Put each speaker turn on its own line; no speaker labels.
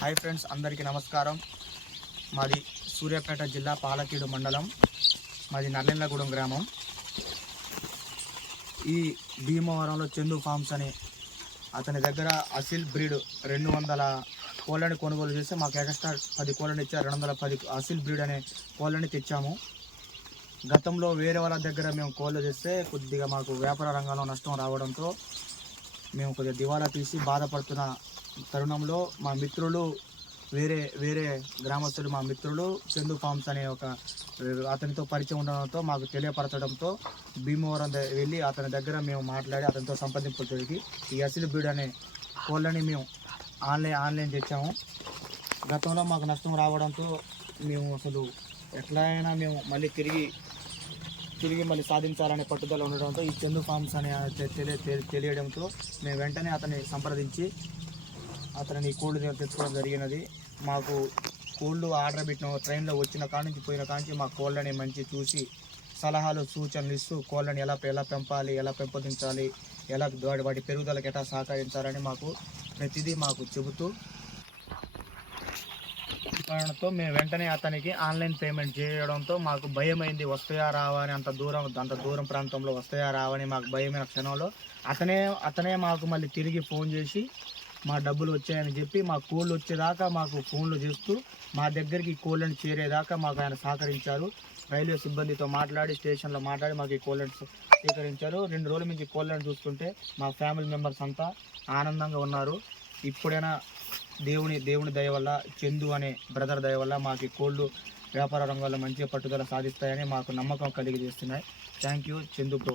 Hi friends అందరికీ నమస్కారం. మాది సూర్యాపేట జిల్లా పాలకీడు మండలం. మాది నల్లెంలగూడెం గ్రామం. ఈ భీమవరంలో చందు ఫార్మ్స్ అని అతని దగ్గర అసిల్ బ్రీడ్ రెండు వందల కోళ్ళని కొనుగోలు చేస్తే మాకు ఎక్స్ట్రా పది కోళ్ళని ఇచ్చారు. రెండు వందల పది అసిల్ బ్రీడ్ అనే కోళ్ళని తెచ్చాము. గతంలో వేరే వాళ్ళ దగ్గర మేము కోళ్ళు తెస్తే కొద్దిగా మాకు వ్యాపార రంగంలో నష్టం రావడంతో మేము కొద్దిగా దివాలా తీసి బాధపడుతున్న తరుణంలో మా మిత్రులు వేరే వేరే గ్రామస్తులు మా మిత్రులు చందు ఫామ్స్ అనే ఒక అతనితో పరిచయం ఉండడంతో మాకు తెలియపరచడంతో భీమవరం వెళ్ళి అతని దగ్గర మేము మాట్లాడి అతనితో సంప్రదింపులు జరిగి ఈ అసలు బీడ్ అనే కోళ్ళని మేము ఆన్లైన్ ఆన్లైన్ తెచ్చాము. గతంలో మాకు నష్టం రావడంతో మేము అసలు ఎట్లా అయినా మేము మళ్ళీ తిరిగి తిరిగి మళ్ళీ సాధించాలనే పట్టుదల ఉండడంతో ఈ చందు ఫార్మ్స్ అనే తెలియ తెలియడంతో మేము వెంటనే అతన్ని సంప్రదించి అతనిని కోళ్ళు తెచ్చుకోవడం జరిగినది. మాకు కోళ్ళు ఆర్డర్ పెట్టిన ట్రైన్లో వచ్చిన కాడ నుంచి పోయిన కాడ నుంచి మా కోళ్ళని మంచి చూసి సలహాలు సూచనలు ఇస్తూ కోళ్ళని ఎలా ఎలా పెంపాలి ఎలా పెంపొందించాలి ఎలా వాటి వాటి పెరుగుదలకు ఎట్లా సహకరించాలని మాకు ప్రతిదీ మాకు చెబుతూ కారణంతో మేము వెంటనే అతనికి ఆన్లైన్ పేమెంట్ చేయడంతో మాకు భయమైంది వస్తాయా రావా అని అంత దూరం అంత దూరం ప్రాంతంలో వస్తాయా రావని మాకు భయమైన క్షణంలో అతనే అతనే మాకు మళ్ళీ తిరిగి ఫోన్ చేసి మా డబ్బులు వచ్చాయని చెప్పి మా కోళ్ళు వచ్చేదాకా మాకు ఫోన్లు చేస్తూ మా దగ్గరికి కోళ్ళని చేరేదాకా మాకు ఆయన సహకరించారు. రైల్వే సిబ్బందితో మాట్లాడి స్టేషన్లో మాట్లాడి మాకు ఈ కోళ్ళని స్వీకరించారు రెండు రోజుల నుంచి కోళ్ళని చూస్తుంటే మా ఫ్యామిలీ మెంబర్స్ అంతా ఆనందంగా ఉన్నారు. ఇప్పుడైనా దేవుని దేవుని దయ వల్ల చందు అనే బ్రదర్ దయ వల్ల మాకు ఈ కోళ్ళు వ్యాపార రంగంలో మంచి పట్టుదల సాధిస్తాయని మాకు నమ్మకం కలిగి చేస్తున్నాయి థ్యాంక్ యూ చందు బ్రో.